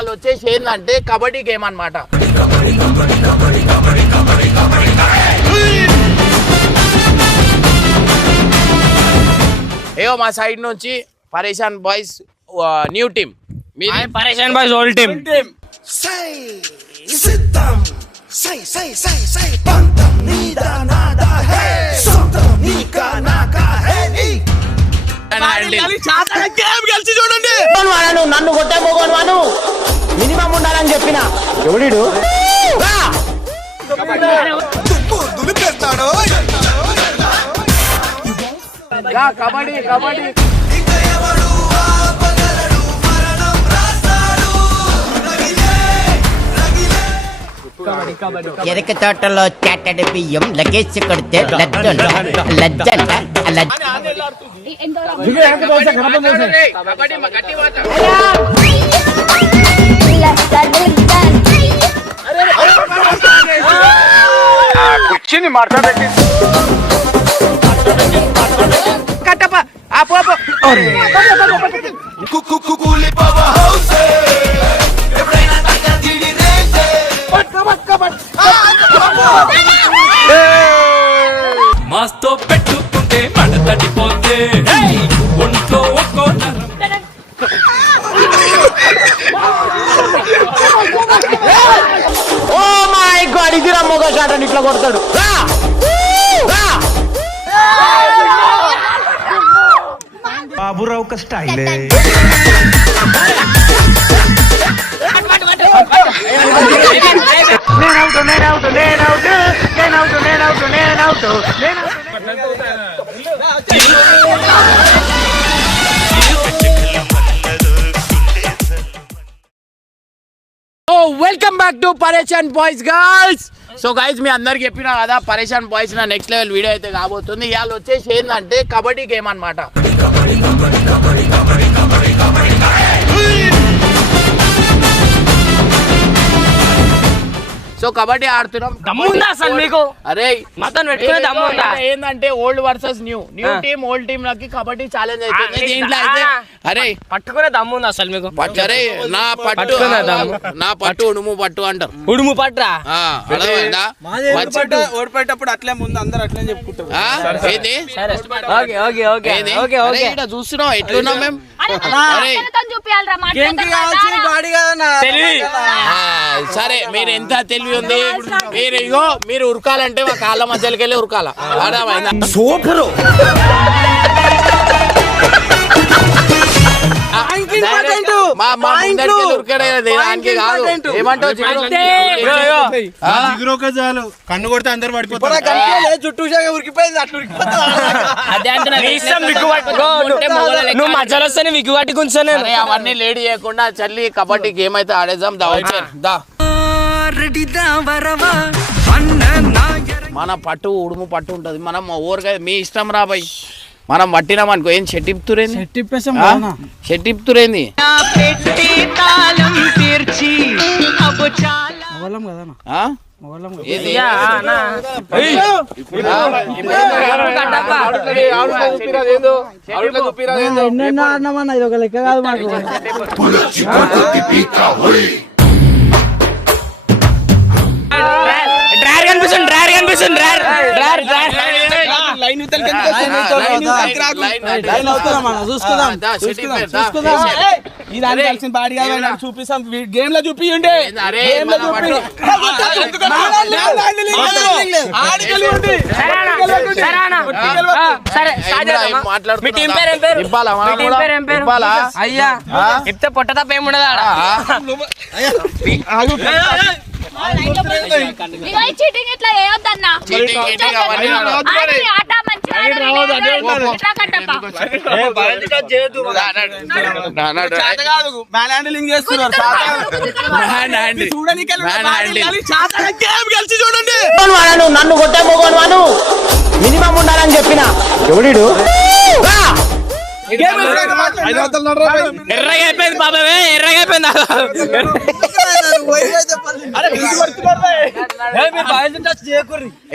ఇవాళ వచ్చేసి ఏంటంటే కబడ్డీ గేమ్ అన్నమాట. ఏవో మా సైడ్ నుంచి పరేషాన్ బాయ్స్ న్యూ టీమ్, మీది పరేషాన్ బాయ్స్ ఓల్డ్ టీమ్. నన్ను కొట్టే పోగోను వాను మినిమం ఉండాలని చెప్పిన ఎవడు కబడ్డీ కబడ్డీ ఎరక తోటలో చాటడి బియ్యం లగేజ్ కొడితే కూర్చుని మాట్లాడండి కట్టప్ప మాస్తో పెట్టుకుంటే మడ తడిపోతే ఒంట్లో ఒక్కో ఓ మై గాడ్ ఇది రమ్మోగా షాట్ అని ఇట్లా కొడతాడు. బాబురావు ఒక స్టైల్ వెల్కమ్ బ్యాక్ టు పరేషాన్ బాయ్స్ గర్ల్స్. సో గైస్ మీ అందరికి చెప్పినా కదా పరేషాన్ బాయ్స్ నా నెక్స్ట్ లెవెల్ వీడియో అయితే కాబోతుంది. ఇవాళ వచ్చేసి ఏంటంటే కబడ్డీ గేమ్ అన్నమాట. సో కబడ్డీ ఆడుతున్నాం. దమ్ముందా అసలు మీకు? అరే మతం పెట్టుకునే దమ్ముందా? ఏంటంటే old versus new team old team లకి కబడ్డీ ఛాలెంజ్ అవుతుంది. దీంట్లో అయితే అరే పట్టుకునే దమ్ముందా అసలు మీకు? అరే నా పట్టు ఉడుము పట్టు అంటారు. ఉడుము పట్రా ఓడిపోయేటప్పుడు అట్లే ముందు అందరు అట్లే చెప్పుకుంటారు. చూస్తున్నావు ఎట్లున్నాం మేము. సరే మీరు ఎంత తెలివి ఉంది మీరు ఉరకాలంటే మా కాళ్ళ మధ్యలోకి వెళ్ళి ఉరకాల. సూపర్ కన్ను కొడితే అందరు పడిపోతారు. చుట్టూ ఉరికిపోయింది అట్లా నువ్వు మధ్యలో వస్తే విగ్గు పట్టి కూర్చొని అవన్నీ లేడీ చేయకుండా చల్లి కబడ్డీ గేమ్ అయితే ఆడేద్దాం. మన పట్టు ఉడుము పట్టు ఉంటది. మనం ఊరగా మీ ఇష్టం రాబాయి మనం పట్టినాం అనుకో ఏం షెట్టిప్తురేంది ఇది ఒక లెక్క కాదు మాకు. చూపిస్తాం గేమ్ లో చూపియండి. అయ్యా చెప్తే పొట్ట తప్ప ఏముండదా? నన్ను కొట్టే పోగోను వాను మినిమం ఉండాలని చెప్పిన ఎవడు ఎర్రగా అయిపోయింది బాబాయ్, ఎర్రగా అయిపోయింది.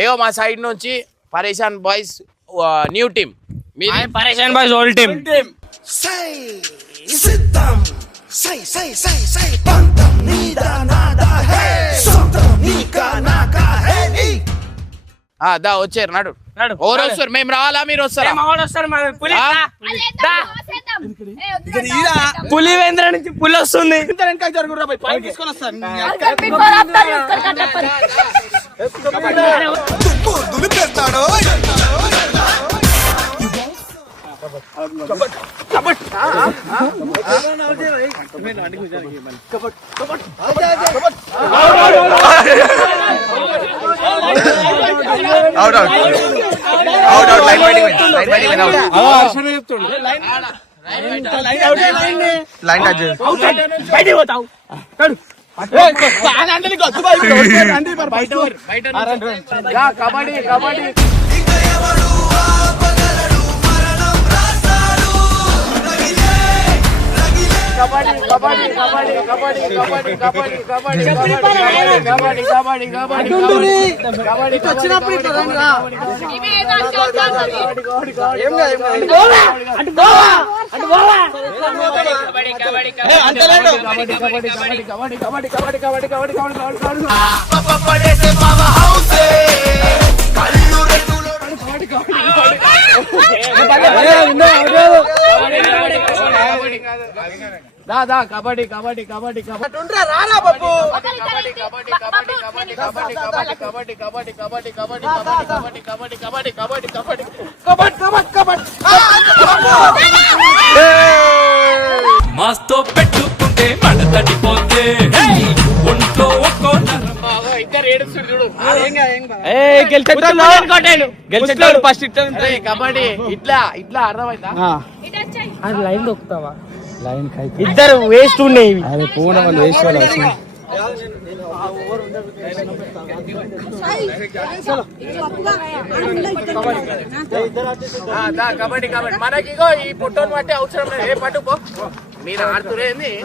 ఏవో మా సైడ్ నుంచి పరేషాన్ బాయ్స్ న్యూ టీమ్, మీది పరేషాన్ బాయ్స్ ఓల్డ్ టీమ్. దా వచ్చారు నడు ఎవరు వస్తారు మేము రావాలా మీరు వస్తారా పులివేంద్ర నుంచి పులి వస్తుంది కబడ్డీ కబడ్డీ కబడ్డీ కబడ్డీ కబడ్డీ కబడ్డీ కబడ్డీ కబడ్డీ కబడ్డీ కబడ్డీ కబడ్డీ వచ్చినప్పుడు దా కబడ్డీ కబడ్డీ కబడ్డీ కబడ్డీ రారా బాబు కబడ్డీ కబడ్డీ కబడ్డీ కబడ్డీ కబడ్డీ కబడ్డీ కబడ్డీ కబడ్డీ కబడ్డీ కబడ్డీ కబడ్డీ కబడ్డీ కబడ్డీ కబడ్డీ కబడ్డీ మాస్తో పెట్టుకుంటే మడతడిపోతే ఒంట్లో ఒక్కో నరం ఇద్దరు ఏడుస్తుంది చూడు గెలిచేటోడు ఫస్ట్ కబడ్డీ ఇట్లా ఇట్లా అర్థమైందా లైన్ దొక్కుతావా ఇద్దరు వేస్ట్ ఉన్నాయి కబడ్డీ కబడ్డీ మనకి ఇగో ఈ పుట్టోని బట్టి అవసరం లేదు ఏ పట్టుకో మీరు ఆడుతురేంది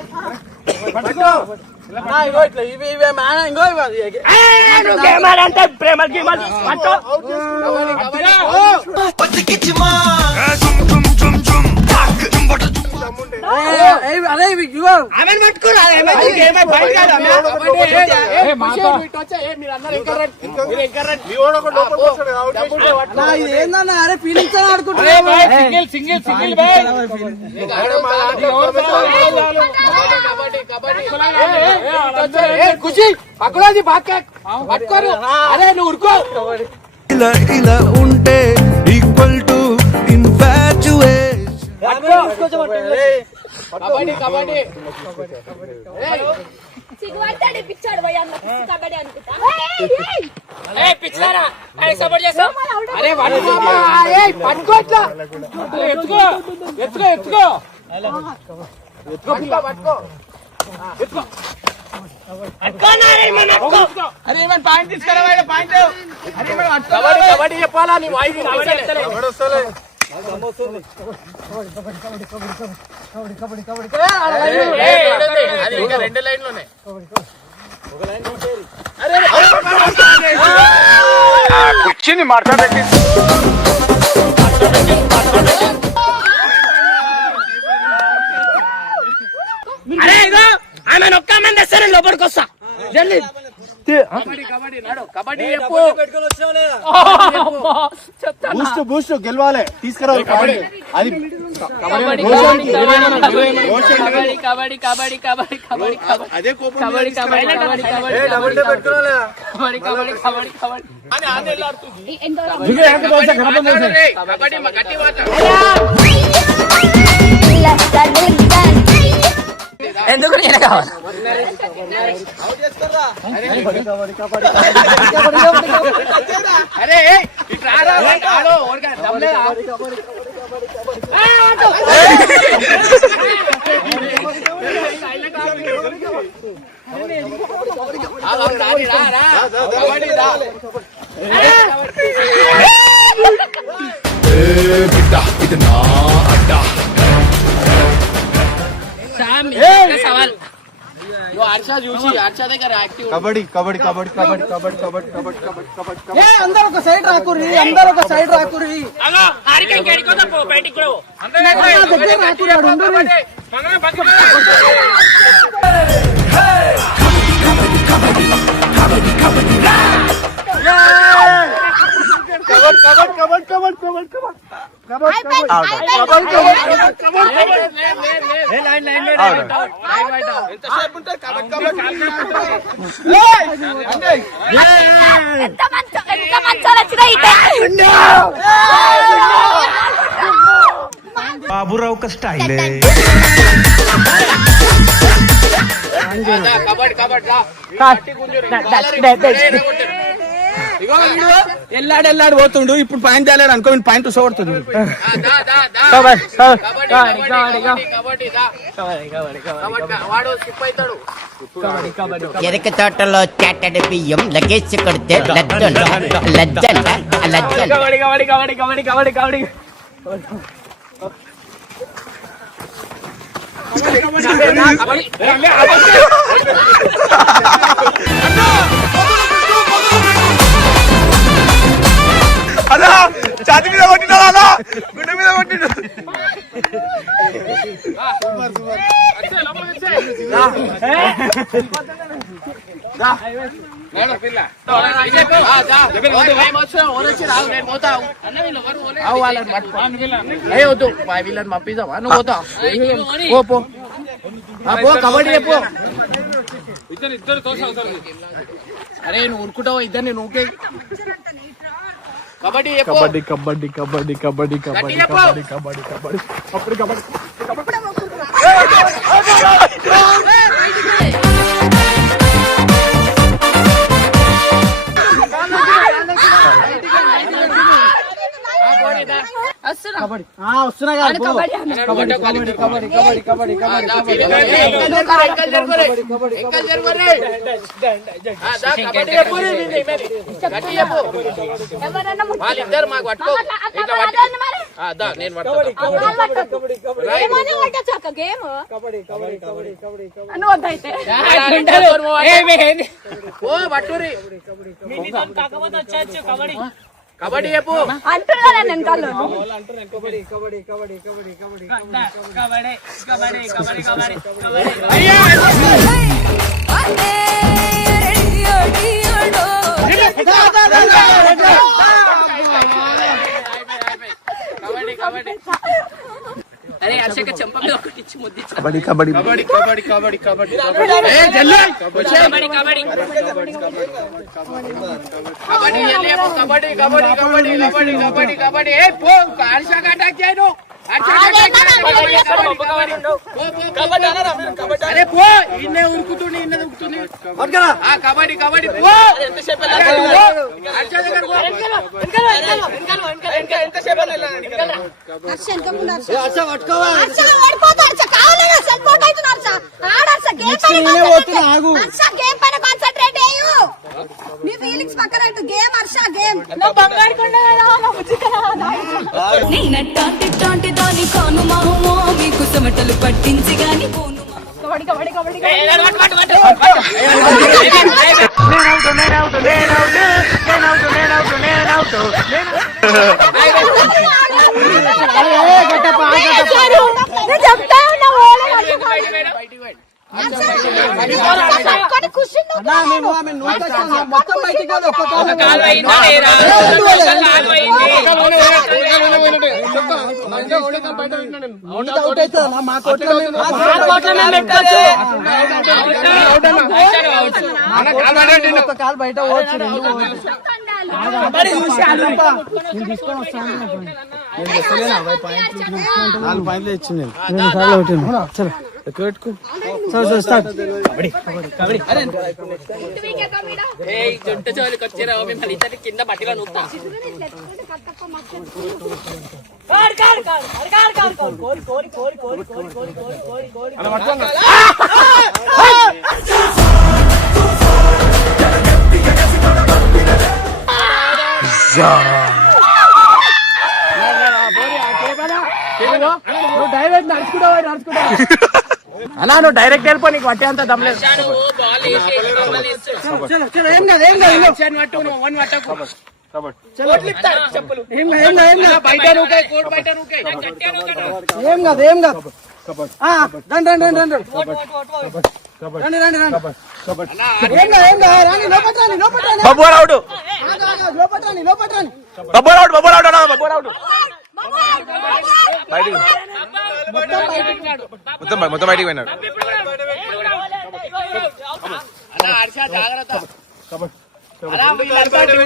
ప్రేమ అరే ఏందన్నా అరే ఫీలింగ్స్ ఆడుకుంటున్నా సింగిల్ సింగిల్ ఖుషి పక్కడది పట్టుకోరు అరే నువ్వు ఉరుకో ఇలా ఉంటే equal to infatuation kabaddi kabaddi సిగ్గుపడతాడు పిచ్చాడు పోయి అన్న కబడ్డీ అనుకుంటా అరే పట్టుకో ఇట్లా ఎత్తుకో ఎత్తుకో ఎత్తుకో ఎత్తుకో పట్టుకో ఎత్తుకో అరే ఏమైనా పాయింట్ తీసుకురా పాయింట్ కబడ్డీ కబడ్డీ చెప్పాలా నీ వాయిస్ రెండు లైన్లోనే వచ్చింది మాట్లాడండి అరే ఇగో ఆమె ఒక్క మంది తెస్తాను లోపలికి వస్తా జల్దీ కబడ్డీ కబడ్డీ నాడు కబడ్డీ చెప్పు బూస్ట్ బూస్ట్ గెలవాలి తీసుకురావాలి కబడ్డీ అది అదే కోపం కబడ్డీ గట్టి ఎందుకు నేను కావాలి అరే ఇది నా అడ్డా సవాల్ నువ్వు హర్ష చూసి హర్ష దగ్గర యాక్టివ్ కబడ్డీ కబడ్డీ కబడ్డీ కబడ్డీ కబడ్డీ కబడ్డీ కబడ్డీ కబడ్డీ కబడ్డీ ఏ అందరూ ఒక సైడ్ రాకుర్రి, అందరూ ఒక సైడ్ రాకుర్రి. అగో హారికేన్ కేడికోదా పో బయటికి కూడా పో. దగ్గర రాకుర్రి, ఆడు ఉండుర్రి. ఎంత మంచోళ్ళు వచ్చినా ఇటే. బాబురావు ఒక స్టైల్ కబడ్డీ కబడ్డీ ఎల్లాడు పోతుండు. ఇప్పుడు పాయింట్ తేలాడు అనుకో, పాయింట్ చూసబడుతుంది. వాడు స్కిప్ అవుతాడు. చెరుకు తోటలో చెట్టడి బియ్యం లగేజ్ కొడితే లజ్జంట లజ్జంట లజ్జంట అలా ఛాతి మీద కొట్టినాడు, అలా గుండె మీద కొట్టిండు. వీళ్ళని పంపిద్దామా? నువ్వు పోతావు పో కబడ్డీ చెప్పు. అరే నువ్వు ఉరుకుంటావు ఇద్దరిని నువ్వుకే. కబడ్డీ చెప్పు. కబడ్డీ కబడ్డీ కబడ్డీ కబడ్డీ కబడ్డీ చెప్పు. కబడ్డీ కబడ్డీ కబడ్డీ అప్పుడు కబడ్డీ వస్తున్నా కాదు, పో. కబడ్డీ కబడ్డీ కబడ్డీ కబడ్డీ కబడ్డీ ఎవరన్నా ముట్టు. వాళ్ళిద్దరు మాకు పట్టుకో. అట్లా పడొద్దు మరి. నేను పట్టుకో. ఏమని కొట్టొచ్చు అక్క గేమ్. నువ్వు వద్దయితే. ఓ పట్టురి కాకపోతే వచ్చేచ్చు కబడ్డీ. కబడ్డీ చెప్పు. అంటున్నా నేను కళ్ళు. కబడ్డీ కబడ్డీ కబడ్డీ కబడ్డీ కబడ్డీ. కబడ్డీ కబడ్డీ అరే హర్షక చెంప మీద ఒకటి ఇచ్చి ముద్దిచ్చు. కబడ్డీ కబడ్డీ కబడ్డీ కబడ్డీ కబడ్డీ కబడ్డీ కబడ్డీ కబడ్డీ కబడ్డీ కబడ్డీ చెప్పు. కబడ్డీ కబడ్డీ కబడ్డీ కబడ్డీ కబడ్డీ కబడ్డీ ఏ పో హర్షక అటాక్ చేయను. అరే పో ఇన్నే ఉరుకుతుంది ఇన్నే ఉరుకుతుంది. కబడ్డీ కబడ్డీ పో. దాని కాను మామో మీకు చెమటలు పట్టించి గాని పోను కబడ్డీ కబడ్డీ కబడ్డీ చెప్తా ఉన్నా మొత్తం బయటికి కాదు, ఒక్క కాలు. కాలు అయిందా లేరా? కాలు అయింది. నీకు అవుట్ అవుతుందా? మా కోట్లో మేము ఒక్క కాలు బయట పోవచ్చు, రెండు పోవచ్చు. నేను తీసుకొని వస్తాను. నాలుగు పాయింట్లు ఇచ్చింది. 2 సార్లు కొట్టింది. చలో పెట్టుకో. స్టార్ట్. ఏయ్ జొట్ట జోలికి వచ్చిరా మిమ్మల్ని ఇద్దరి కింద బట్టిలో నూపుతా. నువ్వు డైరెక్ట్ నడుచుకుంటావా? అన్నా నువ్వు డైరెక్ట్ వెళ్ళిపో, నీకు పట్టే అంత దమ్లేదు. ఏం కాదు ఏం కాదు బయట నూకాయి, కోట్ బయట నూకాయి. ఏం కాదు ఏం కాదు రండి రండి రండి రండి రండి రండి రండి ఏం కాదు ఏం కాదు రాని లోపట్రాని లోపట్రాని బబ్బోరావుడు లోపట్రాని లోపట్రాని బబ్బోరావుడు బబ్బోరావుడు అన్నా బబ్బోరావుడు మొత్తం బయటికి పోయినాడు. అన్నా హర్ష జాగ్రత్త. అలా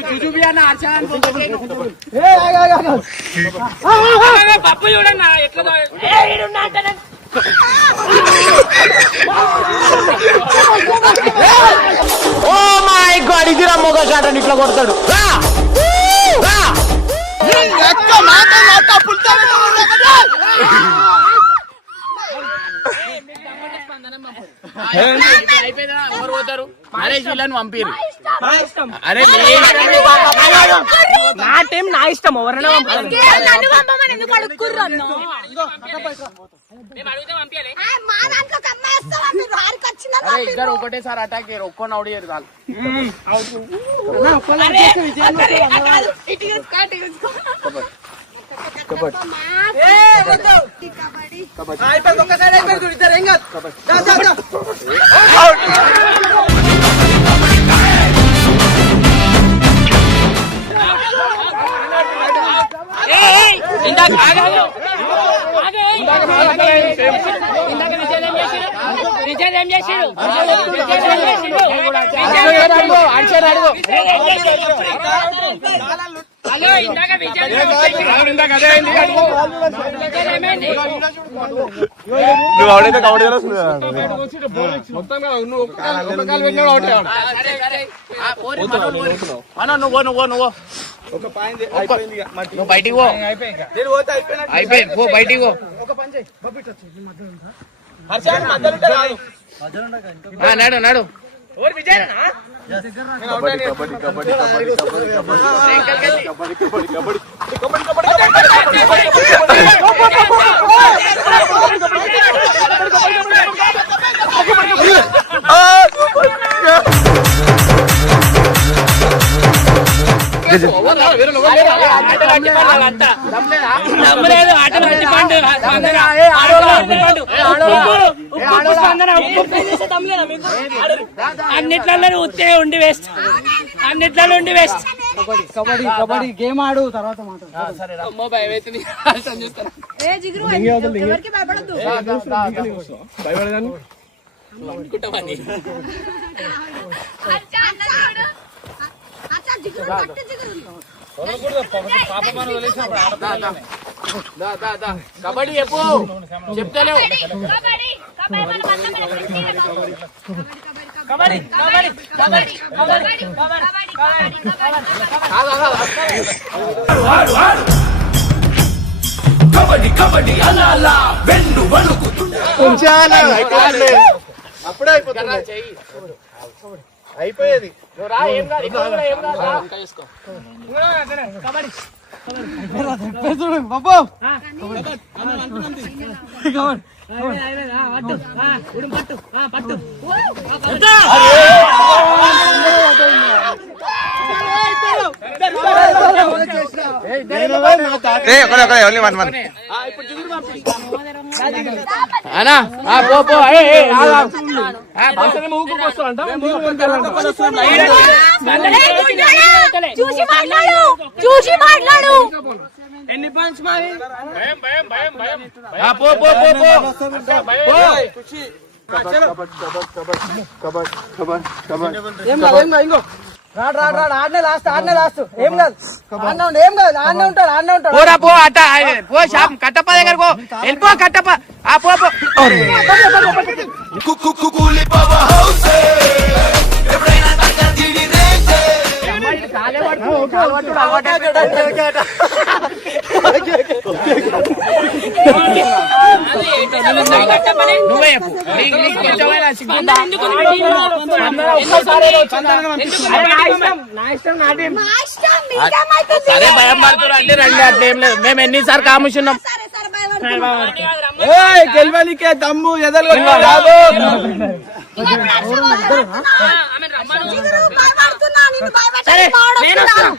జుజుబి అన్న హర్ష అనుకుంటే పప్పు చూడన్నా ఎట్లా ఓ మై గాడ్, ఇది రమ్మోగా షాట్ అని ఇట్లా కొడతాడు. ఎవరు పోతారు? నరేష్ వీళ్ళని పంపిరు. అరే నా టైం నా ఇష్టం ఎవరైనా నన్ను పంపమని ఎందుకు అడుక్కుర్రు అన్న? మా దాంట్లో కమ్మేస్తావా మీరు? ఆరికి వచ్చిన అరే ఇద్దరు ఒకటేసారి అటాక్ చేయరు, ఒక్కో నౌడి చేయరు చాలు. ఒక్కసారి అయిపోయారు ఇద్దరు ఏం కాదు నువ్వు ఆవిడైతే కబడ్డీ నువ్వు బయటికి పో, అయిపోయింది పో బయటికి పో. నాడు నాడు అన్నిట్లలో ఉత్తే ఉండి వేస్ట్, అన్నిట్లలో ఉండి వేస్ట్. కబడ్డీ కబడ్డీ గేమ్ ఆడు తర్వాత మాట్లాడు. భయం అవుతుంది చూస్తాను. ఎవరికి భయపడద్దు. కబడ్డీ చెప్పు, చెప్తలేవు. కబడ్డీ కబడ్డీ అలా అలా వెన్ను వణుకుతుండే అప్పుడే అయిపోతుంది, అయిపోయేది. బాబు అనా పో పో. చూసి మాట్లాడు, చూసి మాట్లాడు. ఎన్ని పాయింట్స్ మావి? పో పో పో పో. ఏం కాదు ఏం కాదు ఇంకో రాడు రాడు రాడు ఆడనే లాస్ట్ ఆడనే లాస్ట్ ఏం కాదు ఆడనే ఉండు ఏం కాదు ఆడనే ఉంటాడు ఆడనే ఉంటాడు. పోరా పో అట్ట పో షాప్ కట్టప్ప దగ్గర పో, వెళ్ళిపో కట్టప్ప. పో పో. కూలి పవర్ హౌస్ ఎప్పుడైనా తాజా తిడి రేంజ్ నువ్వే చెప్పు. నీకు కొంచెమైనా సిగ్గుందా? సరే భయం పడుతున్నారు అంటే రండి, అట్లా ఏం లేదు. మేము ఎన్నిసార్లు కాముచున్నాం. సరే సరే భయపడదు. గెలవనికే దమ్ము ఎదలు సరే నేను వస్తున్నా.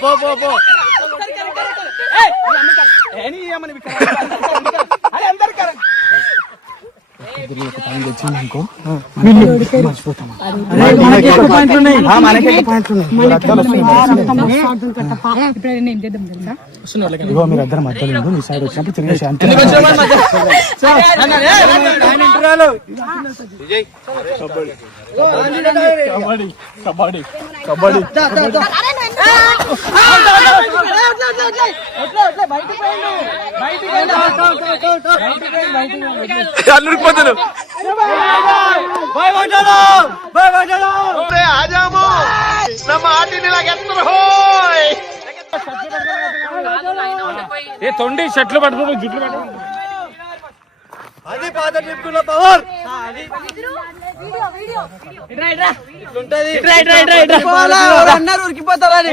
పో పో పో మీరిద్దరు మధ్యలో మీ సైడ్ వచ్చినప్పుడు తిరిగేసి అంతే అల్లుడిపోతాను ఆజాము ನಮ್ಮ ఆటిని లాగెత్తరు ఏ తొండి చెట్లు పట్టుకుని జుట్లు పట్టుకుని అది పాత చెప్పుకున్న పవర్ ఇట్రా, ఇట్రా. ఇట్రా, ఇట్రా, ఇట్రా, ఇట్రా. అన్నారు ఉరికిపోతారని